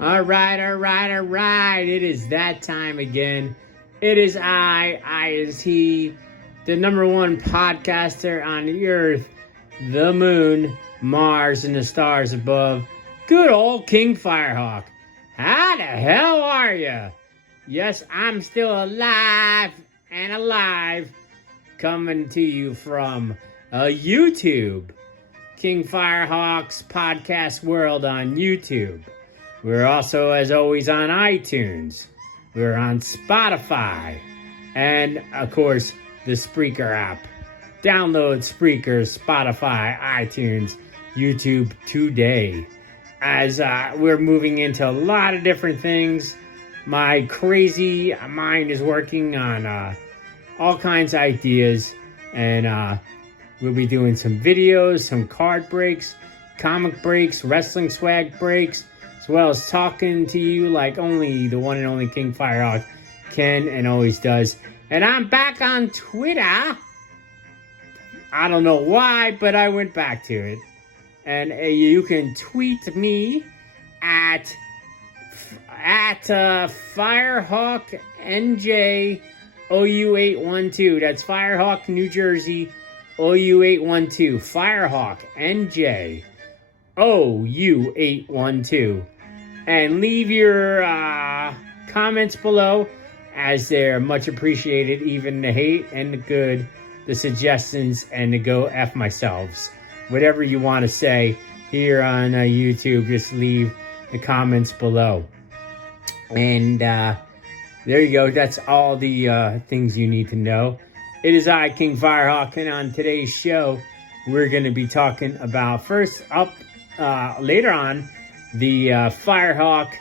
All right. It is that time again. It is I is he, the number one podcaster on the earth, the moon, Mars, and the stars above. Good old King Firehawk. How the hell are you? Yes, I'm still alive, coming to you from YouTube. King Firehawk's podcast world on YouTube. We're also, as always, on iTunes. We're on Spotify. And, of course, the Spreaker app. Download Spreaker, Spotify, iTunes, YouTube today. As we're moving into a lot of different things. My crazy mind is working on all kinds of ideas. And we'll be doing some videos, some card breaks, comic breaks, wrestling swag breaks, as well as talking to you like only the one and only King Firehawk can and always does. And I'm back on Twitter. I don't know why, but I went back to it. And you can tweet me at Firehawk NJ OU812. That's Firehawk, New Jersey, OU812. Firehawk NJ OU812. And leave your comments below, as they're much appreciated, even the hate and the good, the suggestions, and the go F myselves. Whatever you want to say here on YouTube, just leave the comments below. And there you go. That's all the things you need to know. It is I, King Firehawk, and on today's show, we're going to be talking about, first up, later on, the Firehawk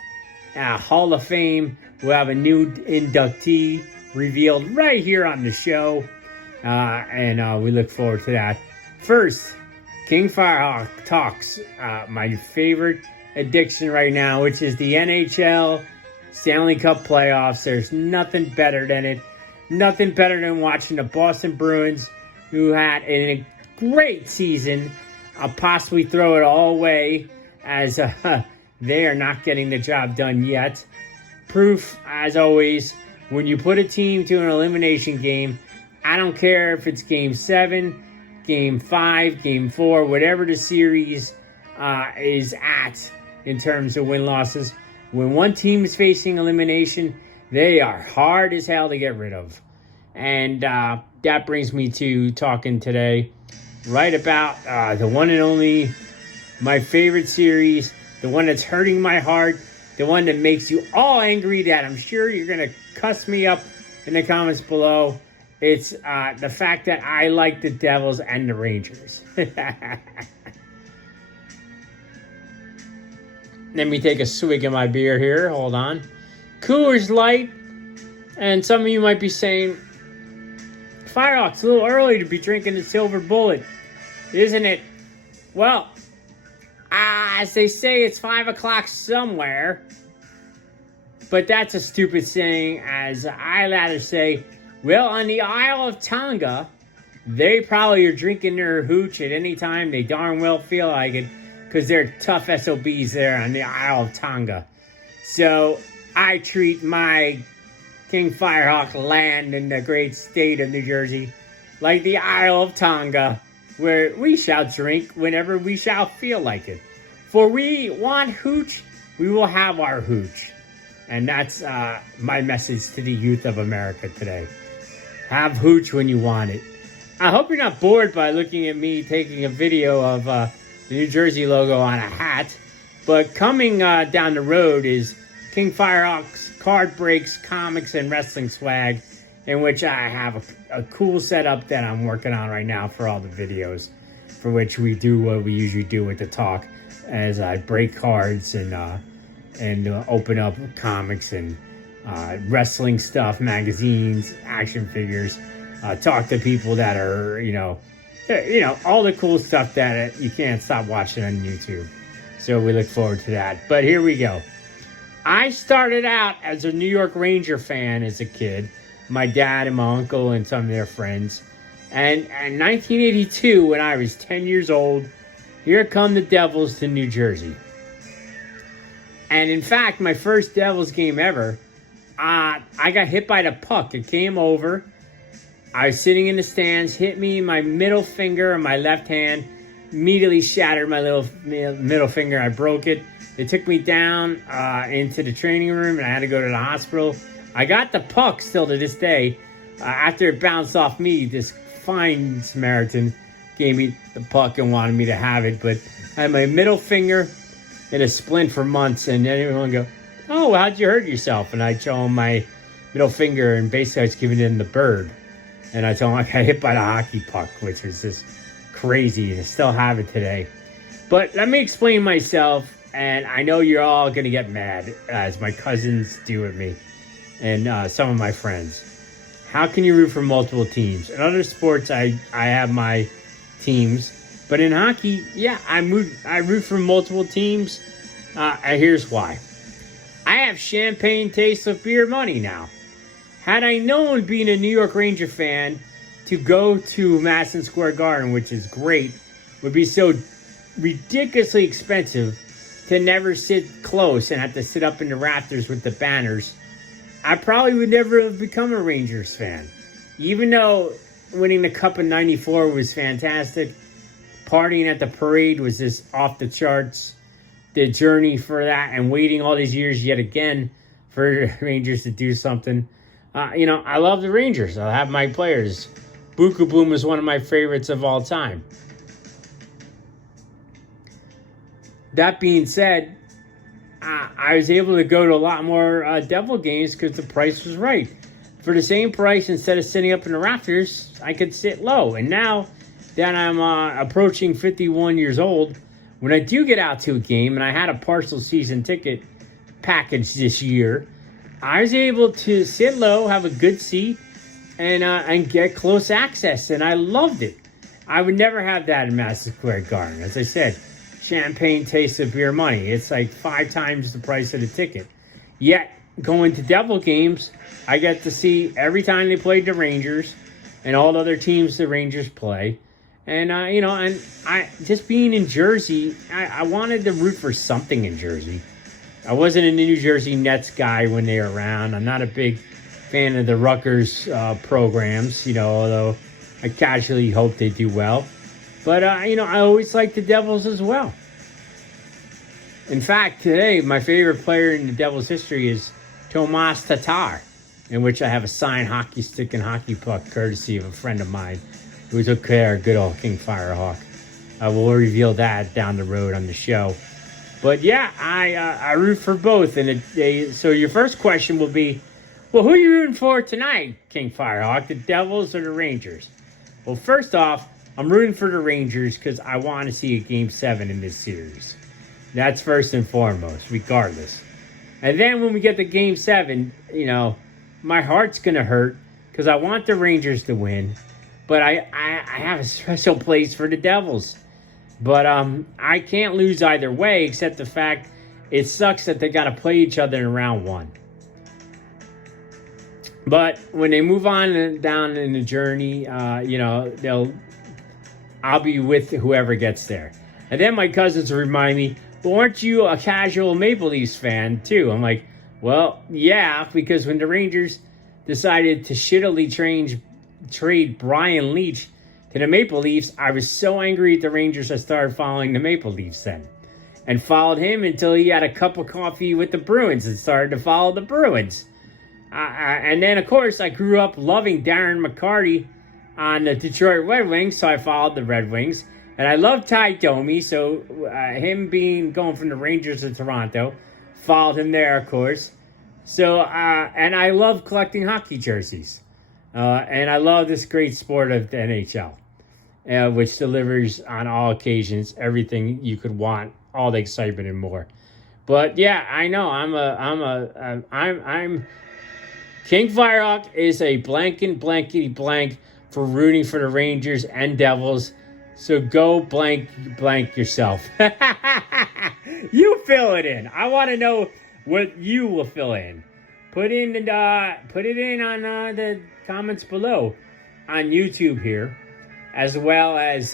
Hall of Fame. We'll have a new inductee revealed right here on the show, and we look forward to that. First, King Firehawk talks my favorite addiction right now, which is the NHL Stanley Cup playoffs. There's nothing better than it. Nothing better than watching the Boston Bruins, who had a great season, possibly throw it all away, as they are not getting the job done yet. Proof, as always, when you put a team to an elimination game, I don't care if it's Game 7, Game 5, Game 4, whatever the series is at in terms of win-losses. When one team is facing elimination, they are hard as hell to get rid of. And that brings me to talking today right about the one and only, my favorite series, the one that's hurting my heart, the one that makes you all angry, that I'm sure you're going to cuss me up in the comments below. It's the fact that I like the Devils and the Rangers. Let me take a swig of my beer here. Hold on. Coors Light. And some of you might be saying, Firehawk, it's a little early to be drinking the Silver Bullet, isn't it? Well, as they say, it's 5 o'clock somewhere. But that's a stupid saying, as I rather say, well, on the Isle of Tonga, they probably are drinking their hooch at any time they darn well feel like it, because they're tough SOBs there on the Isle of Tonga. So I treat my King Firehawk land in the great state of New Jersey like the Isle of Tonga, where we shall drink whenever we shall feel like it. For we want hooch, we will have our hooch. And that's my message to the youth of America today. Have hooch when you want it. I hope you're not bored by looking at me taking a video of the New Jersey logo on a hat. But coming down the road is King Firehawk's card breaks, comics, and wrestling swag, in which I have a cool setup that I'm working on right now for all the videos, for which we do what we usually do with the talk, as I break cards and open up comics and wrestling stuff, magazines, action figures, talk to people that are, all the cool stuff that you can't stop watching on YouTube. So we look forward to that. But here we go. I started out as a New York Ranger fan as a kid. My dad and my uncle and some of their friends. And in 1982, when I was 10 years old, here come the Devils to New Jersey. And in fact, my first Devils game ever, I got hit by the puck. It came over. I was sitting in the stands, hit me in my middle finger on my left hand, immediately shattered my little middle finger. I broke it. They took me down into the training room, and I had to go to the hospital. I got the puck still to this day. After it bounced off me, this fine Samaritan gave me the puck and wanted me to have it. But I had my middle finger in a splint for months, and everyone go, "Oh, how'd you hurt yourself?" And I show them my middle finger, and basically I was giving them the bird. And I told them I got hit by the hockey puck, which was just crazy, and I still have it today. But let me explain myself, and I know you're all going to get mad, as my cousins do with me, and some of my friends. How can you root for multiple teams? In other sports, I have my teams. But in hockey, yeah, I root for multiple teams. And here's why. I have champagne taste of beer money now. Had I known, being a New York Ranger fan, to go to Madison Square Garden, which is great, would be so ridiculously expensive to never sit close and have to sit up in the rafters with the banners, I probably would never have become a Rangers fan. Even though winning the Cup in '94 was fantastic, partying at the parade was just off the charts. The journey for that and waiting all these years yet again for the Rangers to do something. I love the Rangers. I have my players. Buku Boom is one of my favorites of all time. That being said, I was able to go to a lot more Devil games because the price was right. For the same price, instead of sitting up in the rafters, I could sit low. And now that I'm approaching 51 years old, when I do get out to a game, and I had a partial season ticket package this year, I was able to sit low, have a good seat, and get close access, and I loved it. I would never have that in Madison Square Garden. As I said, champagne tastes of beer money. It's like 5 times the price of the ticket. Yet, going to Devil games, I get to see every time they played the Rangers and all the other teams the Rangers play. And, and I just being in Jersey, I wanted to root for something in Jersey. I wasn't a New Jersey Nets guy when they were around. I'm not a big fan of the Rutgers programs, although I casually hope they do well. But, I always like the Devils as well. In fact, today, my favorite player in the Devils' history is Tomas Tatar, in which I have a signed hockey stick and hockey puck, courtesy of a friend of mine who took care of good old King Firehawk. I will reveal that down the road on the show. But yeah, I root for both. And so your first question will be, well, who are you rooting for tonight, King Firehawk, the Devils or the Rangers? Well, first off, I'm rooting for the Rangers because I want to see a Game 7 in this series. That's first and foremost, regardless. And then when we get to Game 7, my heart's going to hurt because I want the Rangers to win. But I have a special place for the Devils. But I can't lose either way, except the fact it sucks that they got to play each other in round 1. But when they move on down in the journey, I'll be with whoever gets there. And then my cousins remind me, well, aren't you a casual Maple Leafs fan too? I'm like, well, yeah, because when the Rangers decided to shittily trade Brian Leetch to the Maple Leafs, I was so angry at the Rangers I started following the Maple Leafs then. And followed him until he had a cup of coffee with the Bruins and started to follow the Bruins. And then, of course, I grew up loving Darren McCarty on the Detroit Red Wings, so I followed the Red Wings. And I love Ty Domi, so him going from the Rangers to Toronto, followed him there, of course. So, and I love collecting hockey jerseys. And I love this great sport of the NHL, which delivers on all occasions everything you could want, all the excitement and more. But yeah, I know I'm King Firehawk is a blankety blank for rooting for the Rangers and Devils. So go blank yourself. You fill it in. I want to know what you will fill in. Put it in on the comments below on YouTube here, as well as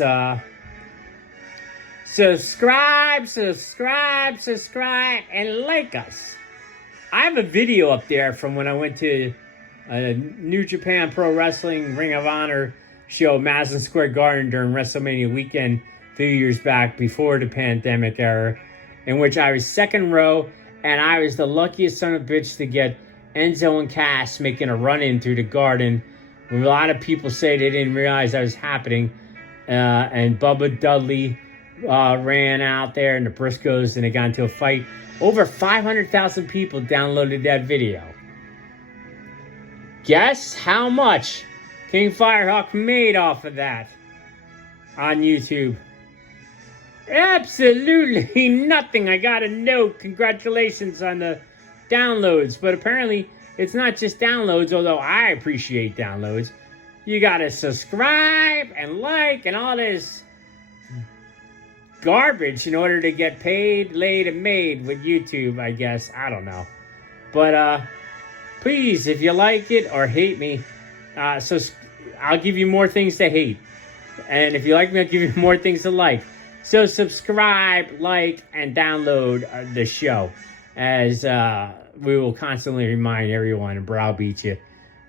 subscribe, and like us. I have a video up there from when I went to a New Japan Pro Wrestling Ring of Honor show, Madison Square Garden, during WrestleMania weekend a few years back before the pandemic era, in which I was second row, and I was the luckiest son of a bitch to get Enzo and Cass making a run-in through the Garden. A lot of people say they didn't realize that was happening, and Bubba Dudley ran out there, and the Briscoes, and they got into a fight. Over 500,000 people downloaded that video. Guess how much King Firehawk made off of that on YouTube? Absolutely nothing. I got a note. Congratulations on the downloads. But apparently, it's not just downloads, although I appreciate downloads. You gotta subscribe and like and all this garbage in order to get paid, laid, and made with YouTube, I guess. I don't know. But please, if you like it or hate me, so I'll give you more things to hate. And if you like me, I'll give you more things to like. So subscribe, like, and download the show, as we will constantly remind everyone and browbeat you.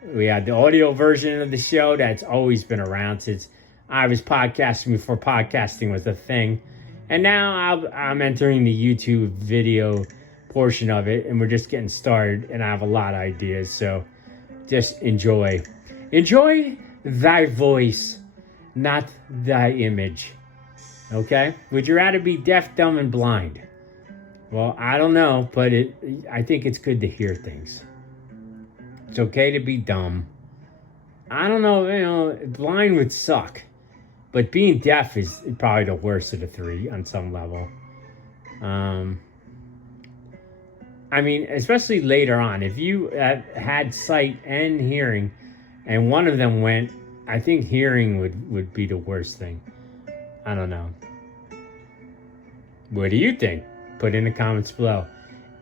We had the audio version of the show that's always been around since I was podcasting before podcasting was a thing. And now I'm entering the YouTube video portion of it, and we're just getting started, and I have a lot of ideas, so just enjoy. Enjoy thy voice, not thy image. Okay? Would you rather be deaf, dumb, and blind? Well, I don't know, but I think it's good to hear things. It's okay to be dumb. I don't know, blind would suck. But being deaf is probably the worst of the three on some level. I mean, especially later on. If you had sight and hearing, and one of them went, I think hearing would be the worst thing. I don't know. What do you think? Put in the comments below.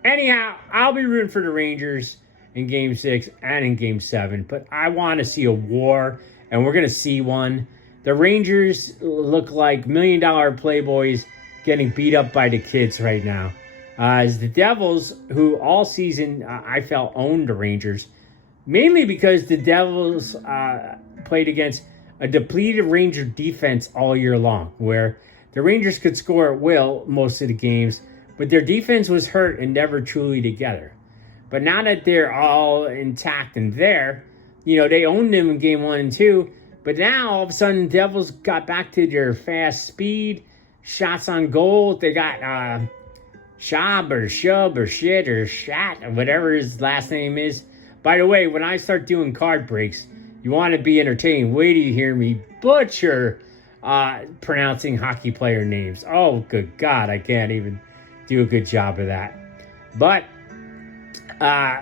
Anyhow, I'll be rooting for the Rangers in Game 6 and in Game 7. But I want to see a war, and we're going to see one. The Rangers look like $1 million playboys getting beat up by the kids right now. As the Devils, who all season I felt owned the Rangers, mainly because the Devils played against a depleted Ranger defense all year long, where the Rangers could score at will most of the games, but their defense was hurt and never truly together. But now that they're all intact and there, they owned them in Game 1 and 2, but now, all of a sudden, Devils got back to their fast speed, shots on goal. They got Shab or Shub or Shit or Shat or whatever his last name is. By the way, when I start doing card breaks, you want to be entertaining. Wait till you hear me butcher pronouncing hockey player names. Oh, good God, I can't even do a good job of that. But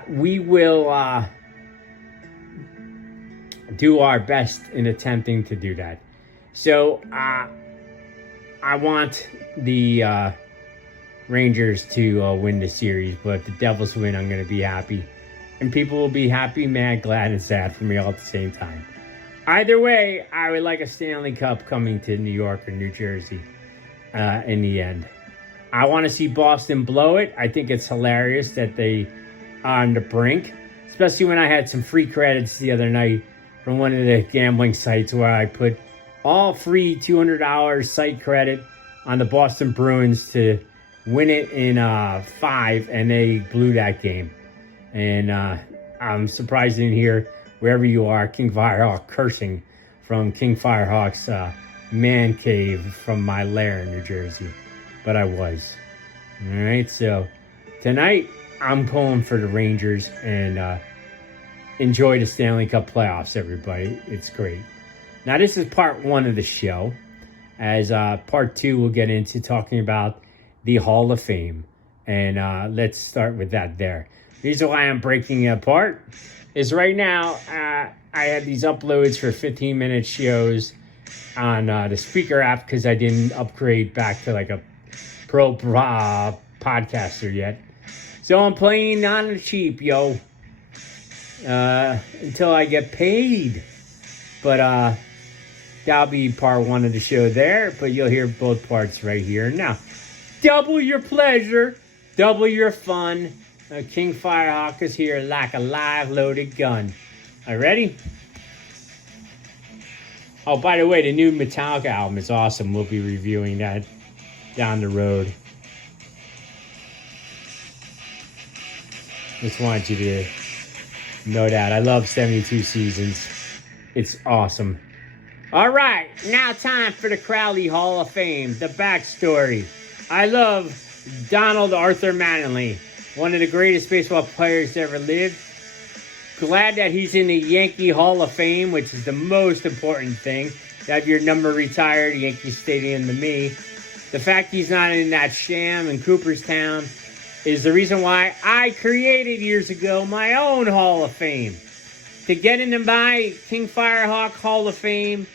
we will do our best in attempting to do that. So I want the Rangers to win the series, but if the Devils win, I'm going to be happy. And people will be happy, mad, glad, and sad for me all at the same time. Either way, I would like a Stanley Cup coming to New York or New Jersey in the end. I want to see Boston blow it. I think it's hilarious that they are on the brink, especially when I had some free credits the other night from one of the gambling sites where I put all free $200 site credit on the Boston Bruins to win it in 5, and they blew that game. And I'm surprised in here, wherever you are, King Firehawk cursing from King Firehawk's man cave from my lair in New Jersey. But I was. All right, so tonight I'm pulling for the Rangers, and enjoy the Stanley Cup playoffs, everybody. It's great. Now, this is part 1 of the show. As part 2, we'll get into talking about the Hall of Fame. And let's start with that there. The reason why I'm breaking it apart is right now I have these uploads for 15-minute shows on the Spreaker app because I didn't upgrade back to like a pro podcaster yet. So I'm playing on the cheap, yo. Until I get paid. But That'll be part 1 of the show there, but you'll hear both parts right here and now. Double your pleasure, double your fun. King Firehawk is here like a live loaded gun. All right, ready? Oh, by the way, the new Metallica album is awesome. We'll be reviewing that down the road. Just wanted you to know that. I love 72 Seasons. It's awesome. All right, now time for the Crowley Hall of Fame, the backstory. I love Donald Arthur Mattingly, one of the greatest baseball players to ever lived. Glad that he's in the Yankee Hall of Fame, which is the most important thing. To have your number retired, Yankee Stadium to me. The fact he's not in that sham in Cooperstown is the reason why I created years ago my own Hall of Fame. To get into my King Firehawk Hall of Fame,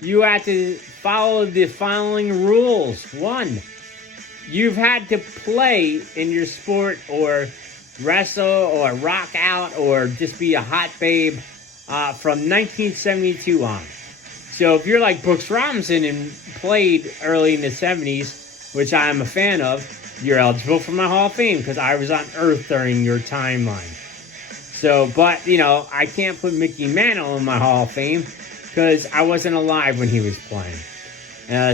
you have to follow the following rules. 1, you've had to play in your sport or wrestle or rock out or just be a hot babe from 1972 on. So if you're like Brooks Robinson and played early in the 70s, which I am a fan of, you're eligible for my Hall of Fame because I was on Earth during your timeline. So, but, you know, I can't put Mickey Mantle in my Hall of Fame because I wasn't alive when he was playing.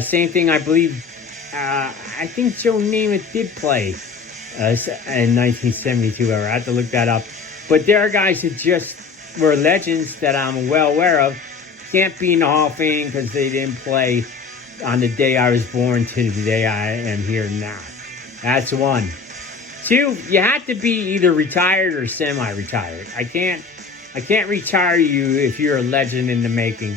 Same thing, I believe, I think Joe Namath did play in 1972. I have to look that up. But there are guys who just were legends that I'm well aware of. Can't be in the Hall of Fame because they didn't play on the day I was born to the day I am here now. That's 1. 2, you have to be either retired or semi-retired. I can't retire you if you're a legend in the making.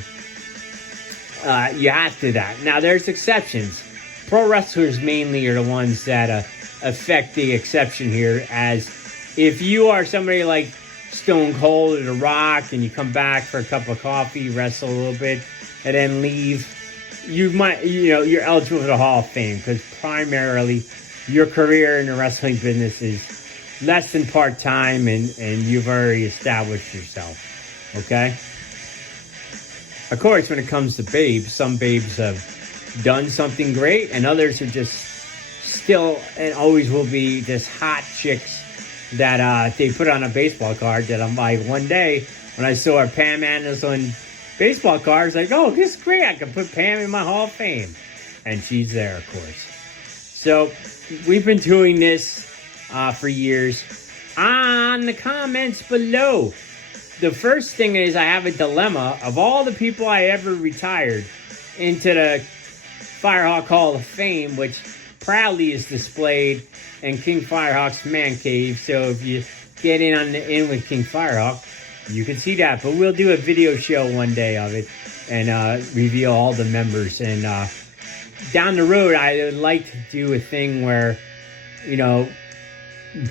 You have to that. Now, there's exceptions. Pro wrestlers mainly are the ones that affect the exception here, as if you are somebody like Stone Cold or The Rock and you come back for a cup of coffee, wrestle a little bit, and then leave, you're eligible for the Hall of Fame because primarily your career in the wrestling business is less than part-time and you've already established yourself, okay? Of course, when it comes to babes, some babes have done something great and others are just still and always will be just hot chicks that they put on a baseball card that I'm like, one day when I saw our Pam Anderson baseball card, I was like, oh, this is great. I can put Pam in my Hall of Fame. And she's there, of course. So we've been doing this for years. On the comments below, the first thing is I have a dilemma of all the people I ever retired into the Firehawk Hall of Fame, which proudly is displayed in King Firehawk's man cave. So if you get in with King Firehawk, you can see that. But we'll do a video show one day of it and reveal all the members. And down the road, I would like to do a thing where,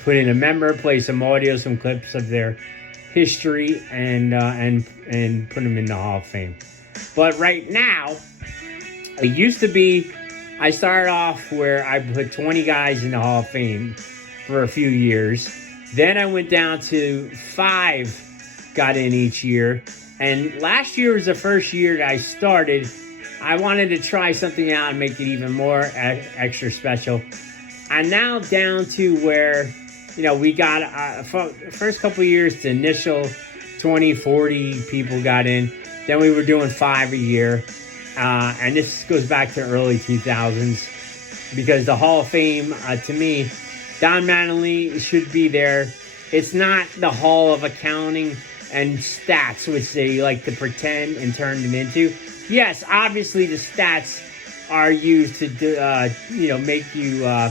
put in a member, play some audio, some clips of their history, and put them in the Hall of Fame. But right now, it used to be, I started off where I put 20 guys in the Hall of Fame for a few years. Then I went down to 5 got in each year. And last year was the first year that I started. I wanted to try something out and make it even more extra special. I'm now down to where, we got, first couple of years, the initial 20, 40 people got in. Then we were doing 5 a year. And this goes back to early 2000s. Because the Hall of Fame, to me, Don Mattingly should be there. It's not the Hall of Accounting and Stats, which they like to pretend and turn it into. Yes, obviously the stats are used to, make you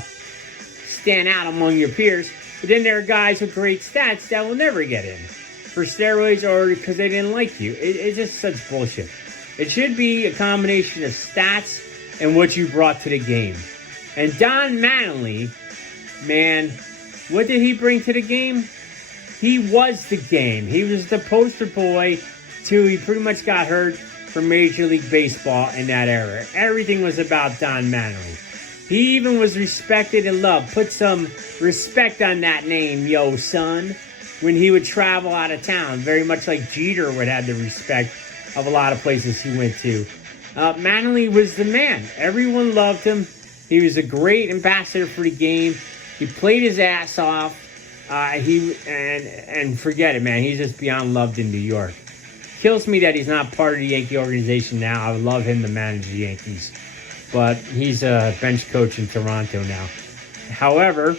stand out among your peers. But then there are guys with great stats that will never get in for steroids or because they didn't like you. It's just such bullshit. It should be a combination of stats and what you brought to the game. And Don Mattingly, man, what did he bring to the game? He was the game. He was the poster boy till he pretty much got hurt from Major League Baseball in that era. Everything was about Don Mattingly. He even was respected and loved. Put some respect on that name, yo, son, when he would travel out of town. Very much like Jeter would have the respect of a lot of places he went to. Manley was the man. Everyone loved him. He was a great ambassador for the game. He played his ass off. And forget it, man. He's just beyond loved in New York. Kills me that he's not part of the Yankee organization now. I would love him to manage the Yankees, but he's a bench coach in Toronto now. However,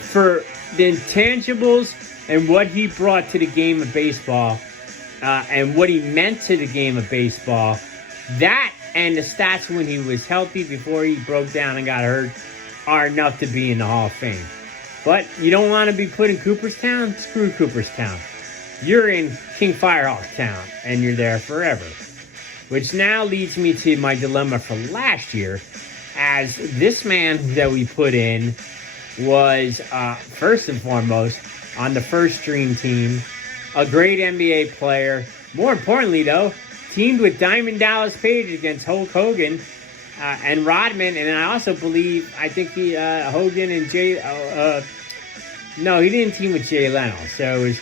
for the intangibles and what he brought to the game of baseball, and what he meant to the game of baseball, that and the stats when he was healthy before he broke down and got hurt are enough to be in the Hall of Fame. But you don't want to be put in Cooperstown? Screw Cooperstown. You're in King Firehawk Town, and you're there forever. Which now leads me to my dilemma for last year, as this man that we put in was, first and foremost, on the first dream team, a great NBA player. More importantly, though, teamed with Diamond Dallas Page against Hulk Hogan and Rodman, and I also believe, I think Hogan and Jay, no, he didn't team with Jay Leno, so it was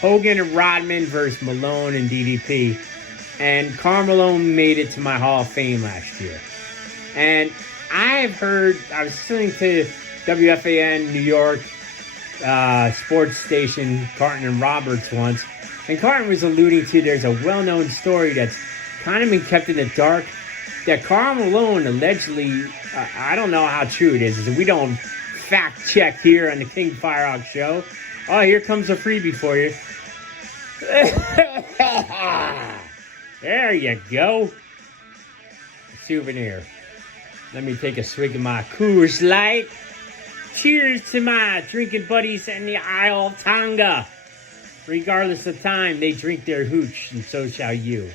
Hogan and Rodman versus Malone and DDP, and Karl Malone made it to my Hall of Fame last year. And I was listening to WFAN New York sports station, Carton and Roberts once, and Carton was alluding to there's a well-known story that's kind of been kept in the dark, that Karl Malone allegedly, I don't know how true it is we don't fact check here on the King Firehawk show. Oh, here comes a freebie for you. There you go. Souvenir. Let me take a swig of my Coors Light. Cheers to my drinking buddies in the Isle of Tonga. Regardless of time, they drink their hooch, and so shall you.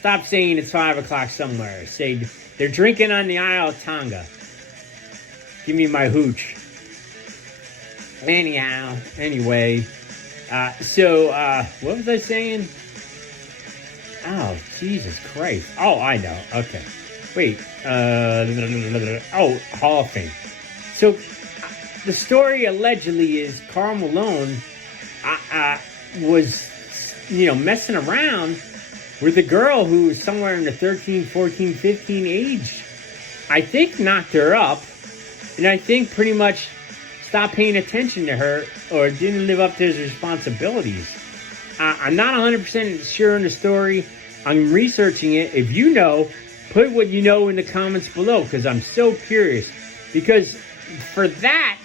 Stop saying it's 5 o'clock somewhere. Say they're drinking on the Isle of Tonga. Give me my hooch. Anyhow, anyway. What was I saying? Oh, Jesus Christ. Oh, I know. Okay. Wait. Hall of Fame. So, the story allegedly is Karl Malone was, messing around with a girl who was somewhere in the 13, 14, 15 age. I think knocked her up, and I think pretty much stopped paying attention to her or didn't live up to his responsibilities. I'm not 100% sure in the story. I'm researching it. If you know, put what you know in the comments below, because I'm so curious. Because for that,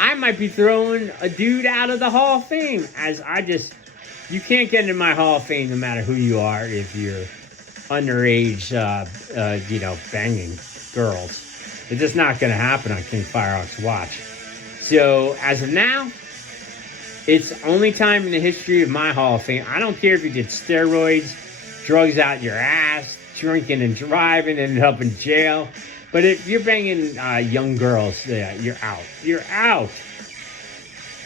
I might be throwing a dude out of the Hall of Fame, you can't get into my Hall of Fame no matter who you are if you're underage, banging girls. It's just not going to happen on King Firehawk's watch. So, as of now, it's the only time in the history of my Hall of Fame. I don't care if you did steroids, drugs out your ass, drinking and driving, ended up in jail. But if you're banging young girls, you're out. You're out.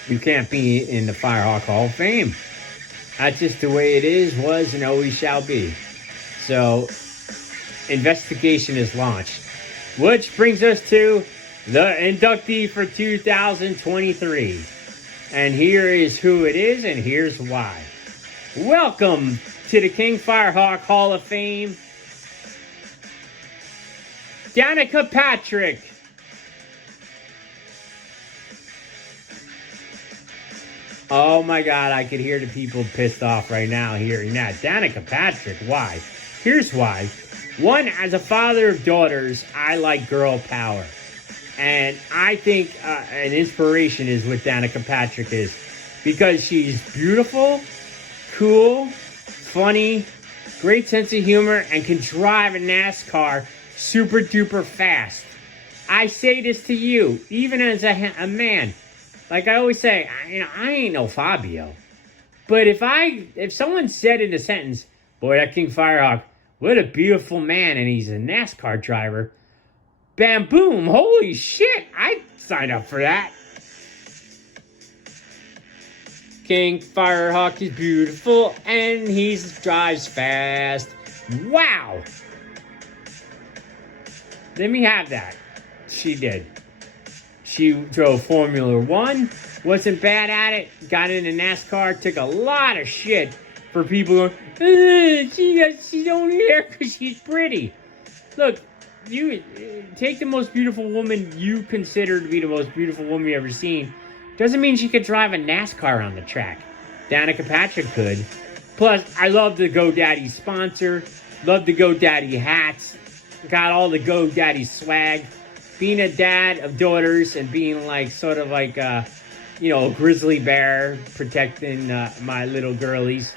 You can't be in the Firehawk Hall of Fame. That's just the way it is, was, and always shall be. So, investigation is launched. Which brings us to the inductee for 2023. And here is who it is, and here's why. Welcome to the King Firehawk Hall of Fame, Danica Patrick. Oh my God, I could hear the people pissed off right now hearing that. Danica Patrick, why? Here's why. One, as a father of daughters, I like girl power. And I think an inspiration is what Danica Patrick is. Because she's beautiful, cool, funny, great sense of humor, and can drive a NASCAR super duper fast. I say this to you, even as a man. Like I always say, I ain't no Fabio. But if someone said in a sentence, boy, that King Firehawk, what a beautiful man, and he's a NASCAR driver, bam, boom, holy shit, I'd sign up for that. King Firehawk is beautiful, and he drives fast. Wow. Let me have that. She did. She drove Formula One, wasn't bad at it, got into NASCAR, took a lot of shit for people going, she's only there because she's pretty. Look, you take the most beautiful woman you consider to be the most beautiful woman you ever seen. Doesn't mean she could drive a NASCAR on the track. Danica Patrick could. Plus, I love the GoDaddy sponsor. Love the GoDaddy hats. Got all the GoDaddy swag. Being a dad of daughters and being like sort of like a grizzly bear protecting my little girlies.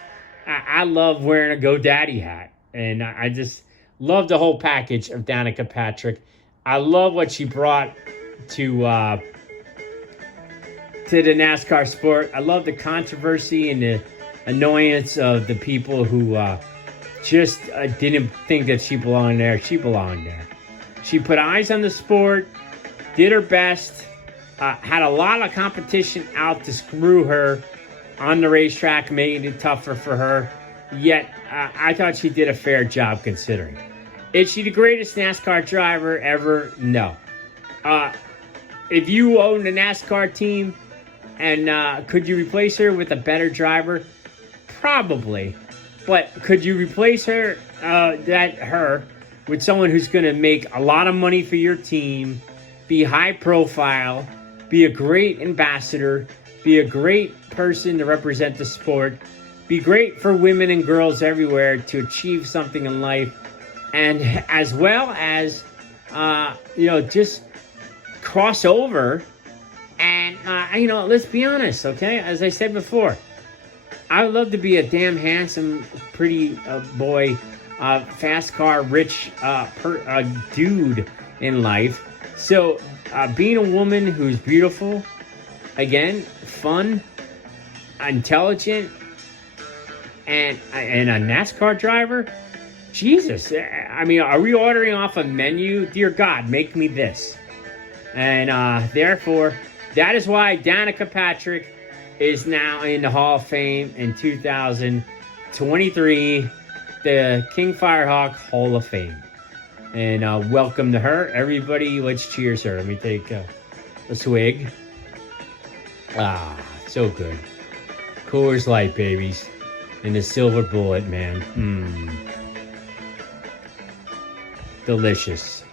I love wearing a GoDaddy hat. And I just love the whole package of Danica Patrick. I love what she brought to the NASCAR sport. I love the controversy and the annoyance of the people who just didn't think that she belonged there. She belonged there. She put eyes on the sport, did her best, had a lot of competition out to screw her on the racetrack, making it tougher for her. Yet, I thought she did a fair job considering. Is she the greatest NASCAR driver ever? No. If you own a NASCAR team, and could you replace her with a better driver? Probably. But could you replace her with someone who's going to make a lot of money for your team, be high profile, be a great ambassador, be a great person to represent the sport, be great for women and girls everywhere to achieve something in life, and as well as, just cross over and, let's be honest, okay? As I said before, I would love to be a damn handsome, pretty boy, fast car, rich dude in life. So being a woman who's beautiful, again, fun, intelligent, and a NASCAR driver, Jesus. I mean, are we ordering off a menu? Dear God, make me this. And therefore, that is why Danica Patrick is now in the Hall of Fame in 2023, the King Firehawk Hall of Fame. And welcome to her. Everybody, let's cheers her. Let me take a swig. Ah, so good. Coors Light, babies. And the silver bullet, man. Delicious.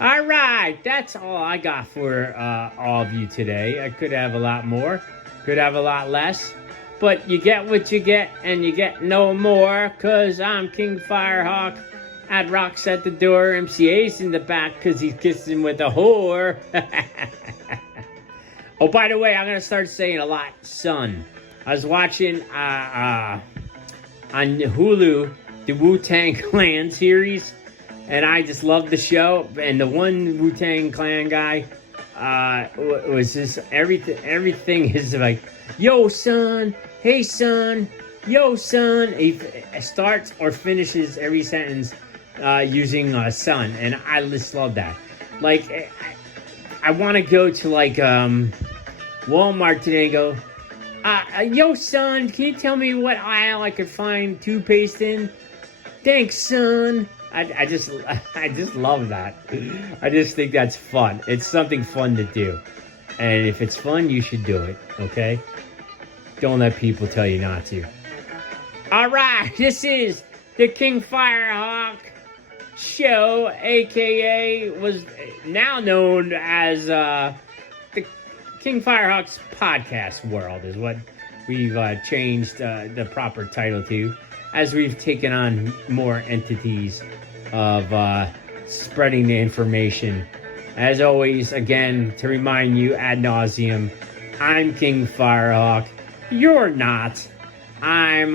All right, that's all I got for all of you today. I could have a lot more, could have a lot less, but you get what you get, and you get no more, because I'm King Firehawk. At Rocks at the door, MCA's in the back, because he's kissing with a whore. Oh, by the way, I'm going to start saying a lot, son. I was watching on Hulu the Wu-Tang Clan series, and I just loved the show. And the one Wu-Tang Clan guy was just everything is like, yo, son, hey, son, yo, son. He starts or finishes every sentence using son, and I just love that. Like, I want to go to like Walmart today and go, yo, son, can you tell me what aisle I could find toothpaste in? Thanks, son. I just love that. I just think that's fun. It's something fun to do. And if it's fun, you should do it, okay? Don't let people tell you not to. All right, this is the King Firehawk Show, a.k.a. was now known as the King Firehawk's Podcast World is what we've changed the proper title to, as we've taken on more entities of spreading the information. As always, again, to remind you ad nauseum, I'm King Firehawk. You're not. I'm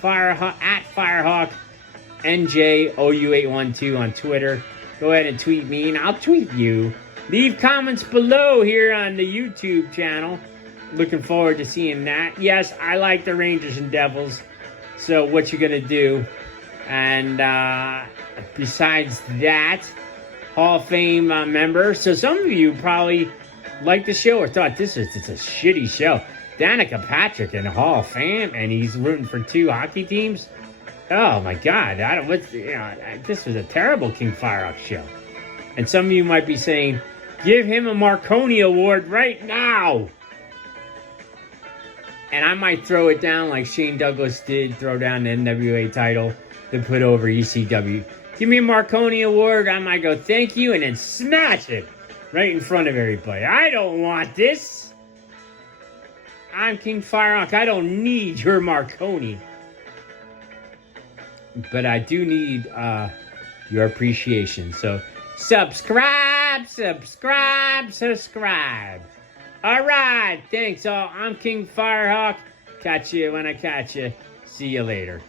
Firehawk at Firehawk NJOU812 on Twitter. Go ahead and tweet me, and I'll tweet you. Leave comments below here on the YouTube channel. Looking forward to seeing that. Yes, I like the Rangers and Devils. So what you gonna do? And besides that, Hall of Fame member. So some of you probably liked the show or thought it's a shitty show. Danica Patrick in the Hall of Fame, and he's rooting for 2 hockey teams. Oh my God! This was a terrible King Firehawk show. And some of you might be saying, "Give him a Marconi Award right now." And I might throw it down like Shane Douglas did, throw down the NWA title to put over ECW. Give me a Marconi Award, I might go, thank you, and then smash it right in front of everybody. I don't want this. I'm King Firehawk. I don't need your Marconi. But I do need your appreciation. So subscribe, subscribe, subscribe. All right, thanks all. I'm King Firehawk. Catch you when I catch you. See you later.